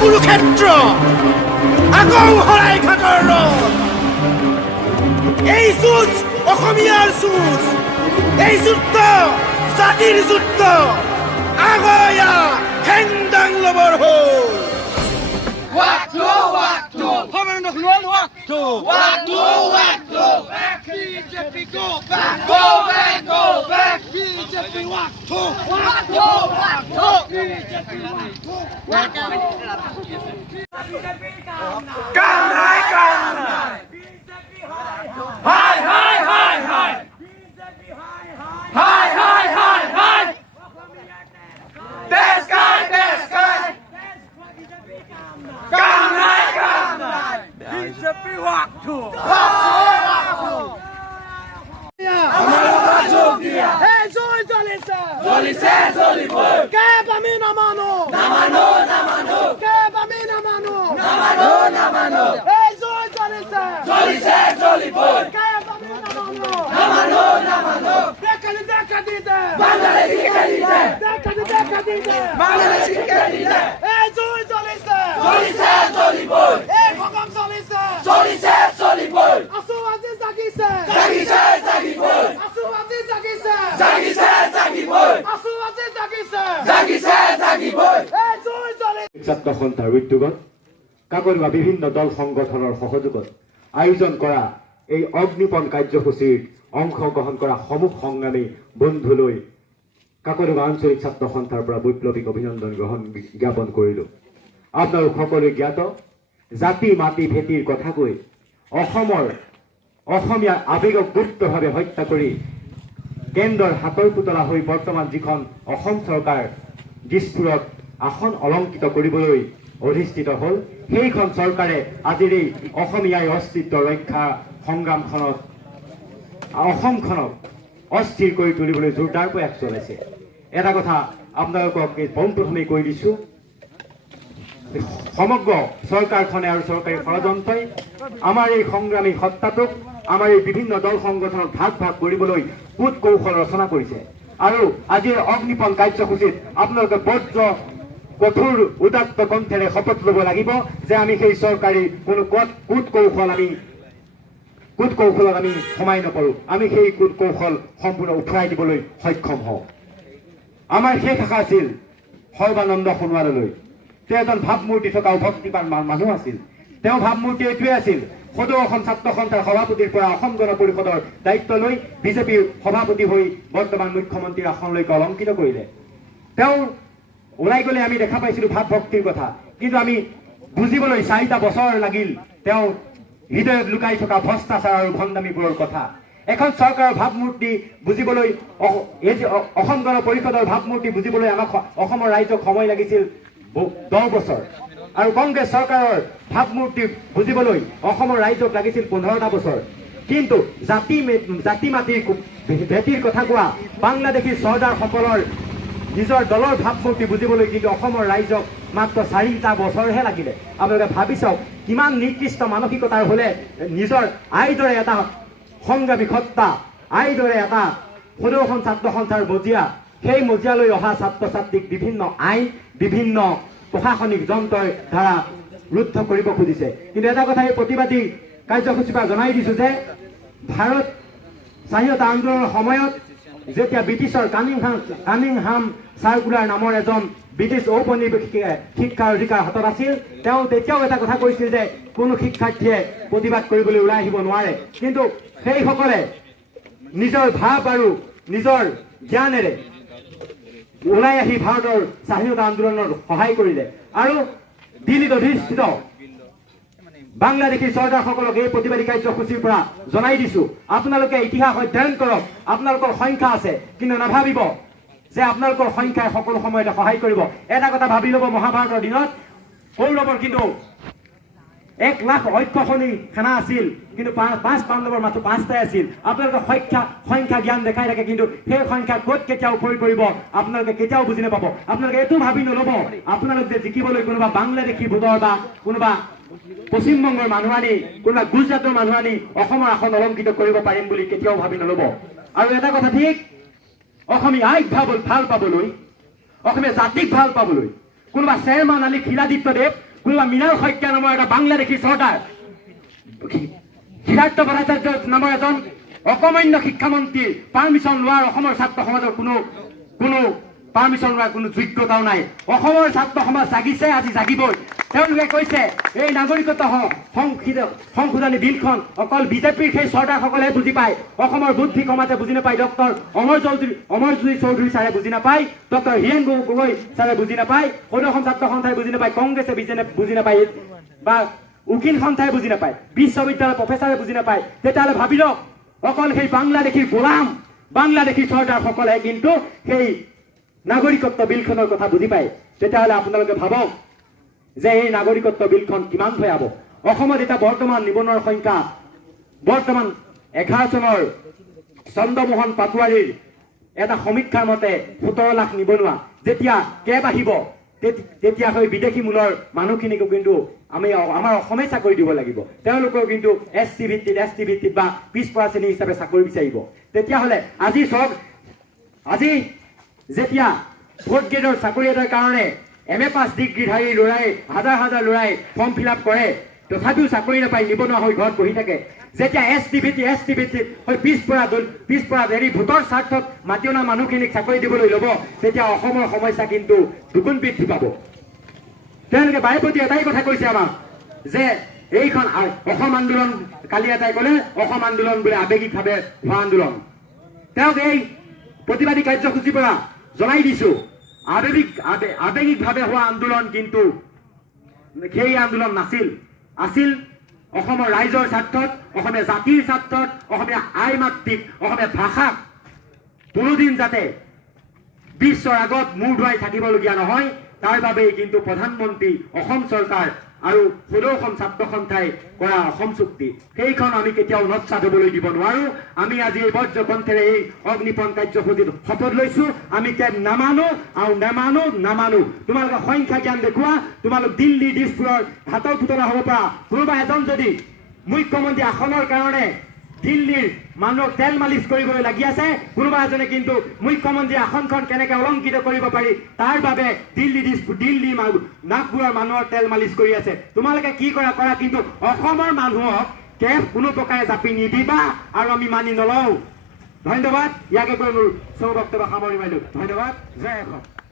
কুৰুক্ষেত্ৰ আকৌ শৰাইঘাটৰ ৰথ এই যুঁজ অসমীয়াৰ যুঁজ এই যুদ্ধ জাতিৰ যুদ্ধ আগয়া হেংদাং লবৰ হ'ল Waktu, Commander Luan, waktu. BJP go back, go back. BJP waktu. BJP waktu. কামৰাই Hi, hi, hi, hi. Hi, hi, hi, hi. This guy. BJP waktu. ছাত্ৰ সন্থাৰ উদ্যোগত কাকতোৱা বিভিন্ন দল সংগঠনৰ সহযোগত আয়োজন কৰা এই অগ্নিপণ কাৰ্যসূচীৰ অংশগ্ৰহণ কৰা সমূহ সংগ্ৰামী বন্ধুলৈ কাকতোৱা আঞ্চলিক ছাত্ৰ সন্থাৰ পৰা বৈপ্লৱিক অভিনন্দন জ্ঞাপন কৰিলোঁ। আপোনালোক সকলোৱে জ্ঞাত জাতি মাটি ভেটিৰ কথা কৈ অসমীয়া আৱেগক গুপ্তভাৱে হত্যা কৰি কেন্দ্ৰৰ হাতৰ পুতলা হৈ বৰ্তমান যিখন অসম চৰকাৰ দিছপুৰত আসন অলংকৃত কৰিবলৈ অধিষ্ঠিত হ'ল সেইখন চৰকাৰে আজিৰ এই অসমীয়াৰ অস্তিত্ব ৰক্ষা সংগ্ৰামখনত অসমখনক অস্থিৰ কৰি তুলিবলৈ জোৰদাৰ প্ৰয়াস চলাইছে। এটা কথা আপোনালোকক পোনপ্ৰথমেই কৈ দিছোঁ, সমগ্ৰ চৰকাৰখনে আৰু চৰকাৰী ষড়যন্ত্ৰই আমাৰ এই সংগ্ৰামী সত্তাটোক আমাৰ এই বিভিন্ন দল সংগঠনক ভাগ কৰিবলৈ কূট কৌশল ৰচনা কৰিছে আৰু আজিৰ অগ্নিপণ কাৰ্যসূচীত আপোনালোকে বজ্ৰ কঠোৰ উদাত্ত কণ্ঠেৰে শপত ল'ব লাগিব যে আমি সেই চৰকাৰী কোনো কূট কৌশলত আমি সোমাই নপৰোঁ, আমি সেই কূট কৌশল সম্পূৰ্ণ উঠুৱাই দিবলৈ সক্ষম হওঁ। আমাৰ শেষ আশা আছিল সৰ্বানন্দ সোণোৱাললৈ। তেওঁ এজন ভাৱমূৰ্তি থকা ভক্তিবান মানুহ আছিল। তেওঁ ভাৱমূৰ্তি এইটোৱে আছিল, সদৌ অসম ছাত্ৰ সন্থাৰ সভাপতিৰ পৰা অসম গণ পৰিষদৰ দায়িত্ব লৈ বিজেপিৰ সভাপতি হৈ বৰ্তমান মুখ্যমন্ত্ৰীৰ আসনলৈকে অলংকৃত কৰিলে। তেওঁ ওলাই গ'লে আমি দেখা পাইছিলোঁ ভাৱ ভক্তিৰ কথা, কিন্তু আমি বুজিবলৈ 4টা বছৰ লাগিল তেওঁ হৃদয়ত লুকাই থকা ভ্ৰষ্টাচাৰ আৰু ভণ্ডামীবোৰৰ কথা। এখন চৰকাৰৰ ভাৱমূৰ্তি বুজিবলৈ অসম গণ পৰিষদৰ ভাৱমূৰ্তি বুজিবলৈ আমাক অসমৰ ৰাইজক সময় লাগিছিল 10 বছৰ আৰু কংগ্ৰেছ চৰকাৰৰ ভাৱমূৰ্তি বুজিবলৈ অসমৰ ৰাইজক লাগিছিল 15টা বছৰ। কিন্তু জাতি মাটিৰ ভেটিৰ কথা কোৱা বাংলাদেশী চৰ্দাৰসকলৰ নিজৰ দলৰ ভাৱমূৰ্তি বুজিবলৈ কিন্তু অসমৰ ৰাইজক মাত্ৰ 4টা বছৰহে লাগিলে। আপোনালোকে ভাবি চাওক কিমান নিকৃষ্ট মানসিকতাৰ হ'লে নিজৰ আইদৰে এটা সংগ্ৰামী সত্তা, আইদৰে এটা সদৌ অসম ছাত্ৰ সন্থাৰ মজিয়া, সেই মজিয়ালৈ অহা ছাত্ৰ ছাত্ৰীক বিভিন্ন আইন বিভিন্ন প্ৰশাসনিক যন্ত্ৰৰ দ্বাৰা ৰুদ্ধ কৰিব খুজিছে। কিন্তু এটা কথা এই প্ৰতিবাদী কাৰ্যসূচীৰ পৰা জনাই দিছোঁ যে ভাৰত স্বাধীনতা আন্দোলনৰ সময়ত যেতিয়া ব্ৰিটিছৰ কানিংহাম চাৰ্কুলাৰ নামৰ এজন ব্ৰিটিছ ঔপনিৱেশিকে শিক্ষাৰ অধিকাৰ হাতত আছিল, তেওঁ তেতিয়াও এটা কথা কৈছিল যে কোনো শিক্ষাৰ্থীয়ে প্ৰতিবাদ কৰিবলৈ ওলাই আহিব নোৱাৰে। কিন্তু সেইসকলে নিজৰ ভাৱ আৰু নিজৰ জ্ঞানেৰে ওলাই আহি ভাৰতৰ স্বাধীনতা আন্দোলনত সহায় কৰিলে আৰু দিল্লীত অধিষ্ঠিত বাংলাদেশী চৰ্দাৰসকলক এই প্ৰতিবাদী কাৰ্যসূচীৰ পৰা জনাই দিছোঁ, আপোনালোকে ইতিহাস অধ্যয়ন কৰক, আপোনালোকৰ সংখ্যা আছে, কিন্তু নাভাবিব যে আপোনালোকৰ সংখ্যাই সকলো সময়তে সহায় কৰিব। এটা কথা ভাবি ল'ব, মহাভাৰতৰ দিনত কৌৰৱৰ কিন্তু 1 লাখ অক্ষশনী সেনা আছিল, কিন্তু 5 পাণ্ডৱৰ মাত্ৰ 5টাই আছিল। আপোনালোকে সংখ্যা জ্ঞান দেখাই থাকে, কিন্তু সেই সংখ্যা ক'ত কেতিয়াও ভৰি পৰিব আপোনালোকে কেতিয়াও বুজি নাপাব। আপোনালোকে এইটো ভাবি নল'ব আপোনালোক যে জিকিবলৈ কোনোবা বাংলাদেশী ভোটৰ বা কোনোবা পশ্চিমবংগৰ মানুহ আনি কোনোবা গুজৰাটৰ মানুহ আনি অসমৰ আসন অলংকৃত কৰিব পাৰিম বুলি কেতিয়াও ভাবি নল'ব। আৰু এটা কথা ঠিক, অসমীয়া আইক ভাল পাবলৈ, অসমীয়া জাতিক ভাল পাবলৈ কোনোবা চেয়াৰমান আলী শিলাদিত্যদেৱ, কোনোবা মৃণাল শইকীয়া নামৰ এটা বাংলাদেশী চৰ্দাৰ, সিদ্ধাৰ্থ ভট্টাচাৰ্য নামৰ এজন অকমান্য শিক্ষামন্ত্ৰীৰ পাৰ্মিশ্যন লোৱাৰ অসমৰ ছাত্ৰ সমাজৰ কোনো পাৰ্মিশ্যন লোৱাৰ কোনো যোগ্যতাও নাই। অসমৰ ছাত্ৰ সমাজ জাগিছে, আজি জাগিবই। তেওঁলোকে কৈছে এই নাগৰিকত্ব সংশোধনী বিলখন অকল বিজেপিৰ সেই চৰ্দাৰসকলে বুজি পায়, অসমৰ বুদ্ধি সমাজে বুজি নাপায়, ডক্টৰ অমৰজ্যোতি চৌধুৰী ছাৰে বুজি নাপায়, ডক্টৰ হীৰেণ গগৈ ছাৰে বুজি নাপায়, সদৌ অসম ছাত্ৰ সন্থাই বুজি নাপায়, কংগ্ৰেছে বুজি নাপায়, বা উকিল সন্থাই বুজি নাপায়, বিশ্ববিদ্যালয়ৰ প্ৰফেচাৰে বুজি নাপায়। তেতিয়াহ'লে ভাবি লওক, অকল সেই বাংলাদেশীৰ গোলাম বাংলাদেশী চৰ্দাৰসকলে কিন্তু সেই নাগৰিকত্ব বিলখনৰ কথা বুজি পায়। তেতিয়াহ'লে আপোনালোকে ভাবক যে এই নাগৰিকত্ব বিলখন কিমান ভয়াব। অসমত এতিয়া বৰ্তমান নিবনুৱাৰ সংখ্যা বৰ্তমান 11 চনৰ চন্দ্ৰমোহন পাটোৱাৰীৰ এটা সমীক্ষাৰ মতে 17 লাখ নিবনুৱা। যেতিয়া কেব আহিব তেতিয়া হৈ বিদেশী মূলৰ মানুহখিনিকো কিন্তু আমাৰ অসমে চাকৰি দিব লাগিব। তেওঁলোকেও কিন্তু SC ভিত্তিত বা পিছপৰা শ্ৰেণী হিচাপে চাকৰি বিচাৰিব। তেতিয়াহ'লে আজি চাওক, আজি যেতিয়া 4th গ্ৰেডৰ চাকৰি এটাৰ কাৰণে MA পাছ ডিগ্ৰীধাৰী ল'ৰাই হাজাৰ হাজাৰ ল'ৰাই ফৰ্ম ফিল আপ কৰে, তথাপিও চাকৰি নাপায়, নিবনুৱা হৈ ঘৰত বহি থাকে। যেতিয়া ST ভিত্তিত হৈ পিছপৰা হেৰি ভোটৰ স্বাৰ্থত মাতি অনা মানুহখিনিক চাকৰি দিবলৈ ল'ব, তেতিয়া অসমৰ সমস্যা কিন্তু দুগুণ বৃদ্ধি পাব। তেওঁলোকে বাৰেপতি এটাই কথা কৈছে আমাক যে এইখন অসম আন্দোলন, কালি এটাই ক'লে অসম আন্দোলন বোলে আৱেগিকভাৱে হোৱা আন্দোলন। তেওঁক এই প্ৰতিবাদী কাৰ্যসূচীৰ পৰা জনাই দিছো, আৱেগিকভাৱে হোৱা আন্দোলন কিন্তু সেই আন্দোলন আছিল অসমৰ ৰাইজৰ স্বাৰ্থত, অসমীয়া জাতিৰ স্বাৰ্থত, অসমীয়া আই মাতৃক, অসমীয়া ভাষাক কোনোদিন যাতে বিশ্বৰ আগত মূৰ ধুৱাই থাকিবলগীয়া নহয়, তাৰ বাবেই কিন্তু প্ৰধানমন্ত্ৰী, অসম চৰকাৰ আৰু সদৌ অসম ছাত্ৰ সন্থাই কৰা অসম চুক্তি, সেইখন আমি কেতিয়াও নৎসাত হ'বলৈ দিব নোৱাৰো। আমি আজি এই বজ্ৰকণ্ঠেৰে এই অগ্নিপণ কাৰ্যসূচীত শপত লৈছো, আমি কেব নামানো আৰু নামানো। তোমালোকে সংখ্যা জ্ঞান দেখুওৱা, তোমালোক দিল্লী দিছপুৰৰ হাতৰ পুতলা হ'ব পৰা কোনোবা এজন যদি মুখ্যমন্ত্ৰী আসনৰ কাৰণে দিল্লীৰ মানুহক তেল মালিচ কৰিবলৈ লাগি আছে, কোনোবা এজনে কিন্তু মুখ্যমন্ত্ৰী আসনখন কেনেকে অলংকৃত কৰিব পাৰি তাৰ বাবে দিল্লী নাগপুৰৰ মানুহৰ তেল মালিচ কৰি আছে। তোমালোকে কি কৰা, কিন্তু অসমৰ মানুহক কেব কোনো প্ৰকাৰে জাপি নিদিবা আৰু আমি মানি নলওঁ। ধন্যবাদ। ইয়াকে কৈ মোৰ বক্তব্য সামৰি মাৰিলো। ধন্যবাদ। জয় অসম।